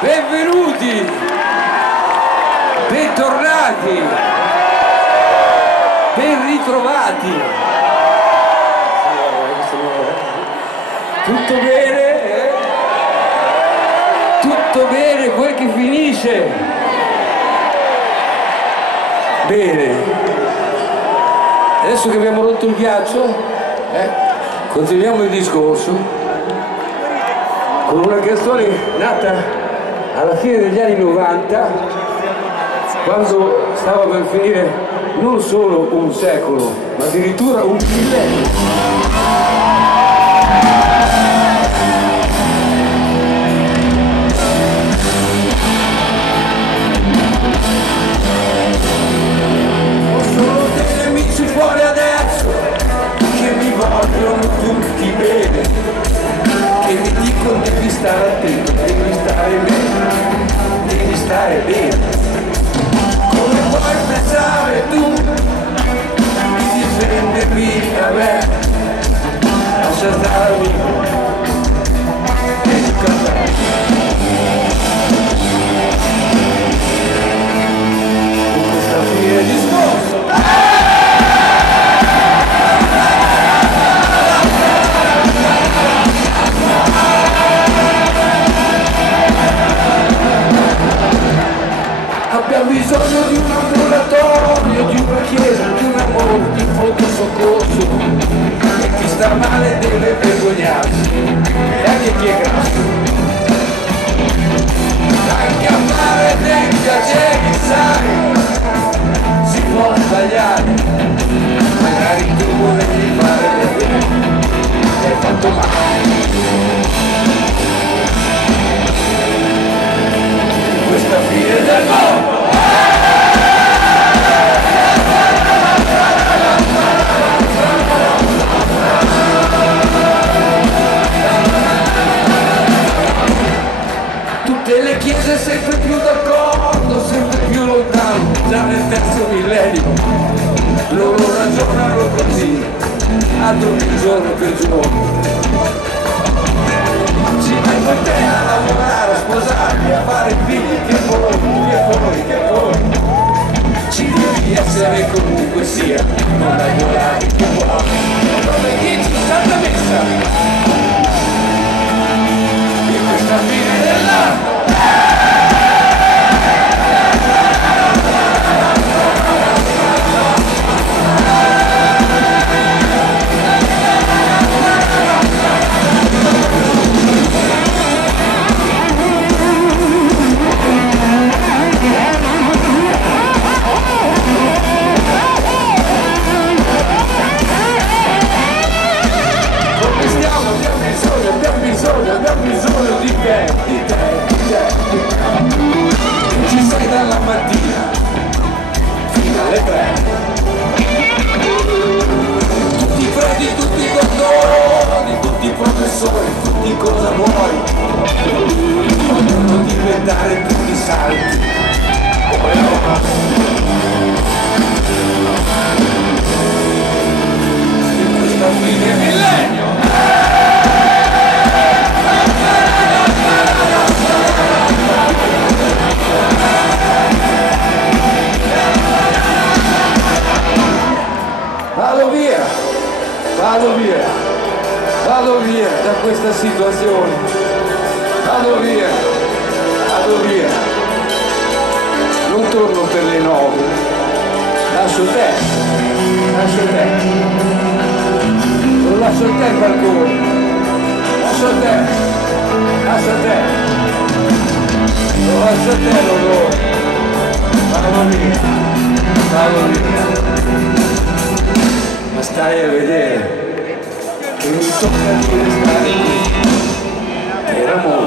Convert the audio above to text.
Benvenuti, bentornati, ben ritrovati. Tutto bene? Tutto bene, quel che finisce. Bene. Adesso che abbiamo rotto il ghiaccio, continuiamo il discorso con una canzone nata alla fine degli anni 90, quando stava per finire non solo un secolo, ma addirittura un millennio. Vogliono tutti bene, che mi dicono devi stare attento, devi stare bene, devi stare bene. Come puoi pensare tu di difendermi da me? Lascia stare amico, devi cantare. Con questa fine di discorso. Abbiamo bisogno di un ambulatorio, di una chiesa, di un amore, di un pronto soccorso. E chi sta male deve vergognarsi, e anche chi è grasso. Anche a mare dei piaceri, sai, si può sbagliare. Magari tu volevi fare bene, hai fatto male. Questa fine del mondo. Tutte le chiese sempre più d'accordo, sempre più lontano, già nel terzo millennio. Loro ragionano così, ad ogni giorno per giorno. Ci vai con te a lavorare, a sposarti, a fare figli, che poi ci devi essere comunque sia, non hai orari che vuoi. Come 10 Santa Messa in questa fine dell'anno. Abbiamo bisogno di te, di te, di te, di te. Ci sei dalla mattina fino alle 3. Tutti i credi, tutti i condoni, tutti i professori, tutti cosa vuoi. Vogliono diventare tutti salti. In questa fine millennio. Vado via da questa situazione, vado via, non torno per le 9, lascio te, lo lascio a te il balcone, lascio a te, lo lascio a te l'odore, vado via, ma stai a vedere che mi tocca di restare qui per amore.